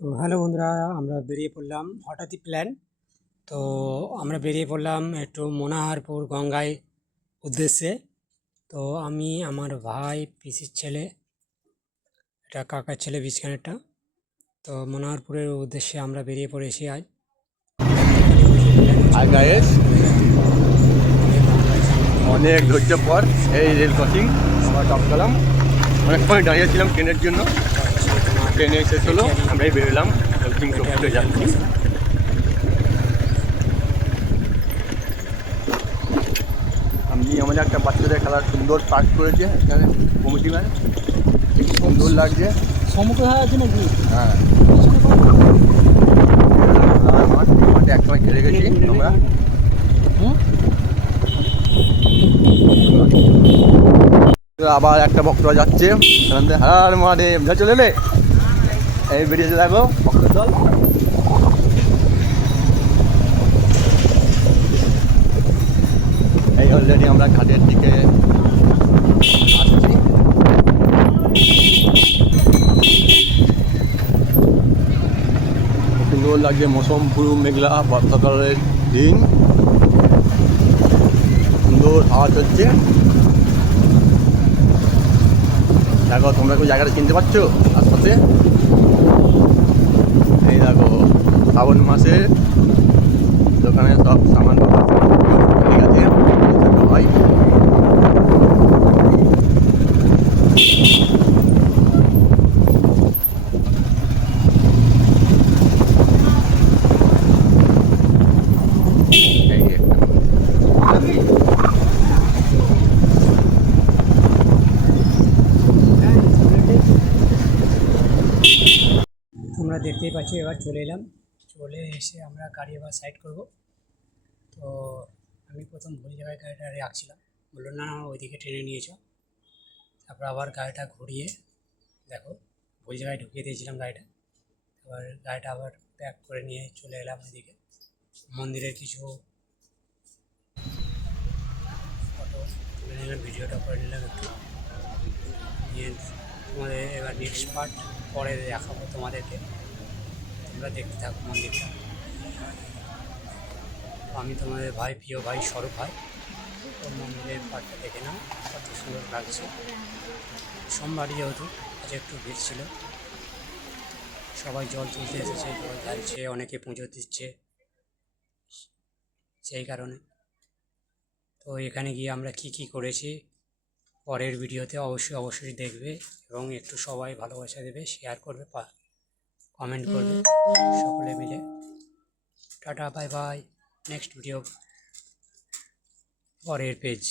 তো হ্যালো বন্ধুরা, আমরা বেরিয়ে পড়লাম হঠাৎই প্ল্যান। তো আমরা বেরিয়ে পড়লাম একটু মনোহরপুর গঙ্গায় উদ্দেশ্যে। তো আমি, আমার ভাই, পিসির ছেলে, এটা কাকার ছেলে বীজখানেরটা। তো মনোহরপুরের উদ্দেশ্যে আমরা বেরিয়ে পড়েছি আজ। হাই গাইস, অনেক ধৈর্য পর এই রেল ক্রসিং আমরা টপ পেলাম। অনেকক্ষণ দাঁড়িয়েছিলাম ট্রেনের জন্য। ট্রেনে শেষ হলো, আমরাই বেরোলাম, ক্রসিং করতে যাচ্ছি। আমি আমাদের একটা বাচ্চাদের খেলার সুন্দর পার্ক করেছে এখানে কমিটি ম্যান, সুন্দর লাগছে। সমুদ্র আছে নাকি? হ্যাঁ, মাঠে একসময় খেলে গেছি আমরা। আবার একটা ভক্তরা যাচ্ছে, হার মারে চলে এলে এই বেরিয়েছে, দেখো ভক্তের দল। এই অলরেডি আমরা ঘাটের দিকে আসছি। সুন্দর লাগছে, মৌসুম পুরো মেঘলা, বর্ষাকালের দিন, সুন্দর হাওয়া চলছে। দেখো তোমরা কেউ জায়গাটা চিনতে পারছো আশপাশে? এই দেখো শ্রাবণ মাসে দোকানে সব সামান ঠিক আছে ভাই। তোমরা দেখতেই পাচ্ছ, এবার চলে এলাম। চলে এসে আমরা গাড়ি এবার সাইড করব। তো আমি প্রথম ভুল জায়গায় গাড়িটা রাখছিলাম, বললো না না ওইদিকে টেনে নিয়েছ। তারপর আবার গাড়িটা ঘুরিয়ে দেখো ভুল জায়গায় ঢুকিয়ে দিয়েছিলাম গাড়িটা। এবার গাড়িটা আবার প্যাক করে নিয়ে চলে এলাম ওইদিকে। মন্দিরের কিছু ফটো তুলে নিলাম, ভিডিওটা করে নিলাম একটু নিয়ে। তোমাদের এবার নেক্সট পার্ট পরে দেখাবো তোমাদেরকে, তোমরা দেখতে থাকো মন্দিরটা। আমি তোমাদের ভাই, প্রিয় ভাই স্বরূপ ভাই। তো মন্দিরের পার্টটা দেখে নাও, কত সুন্দর লাগছে। সোমবার যেহেতু আজ একটু ভিড় ছিল, সবাই জল তুলতে এসেছে, জল ঢালছে, অনেকে পুজো দিচ্ছে, সেই কারণে। তো এখানে গিয়ে আমরা কি কি করেছি পরের ভিডিওতে অবশ্যই দেখবে, এবং একটু সবাই ভালোবাসা দেবে, শেয়ার করবে, কমেন্ট করবে সকলে মিলে। Tata, bye bye. Next video পরের পেজ।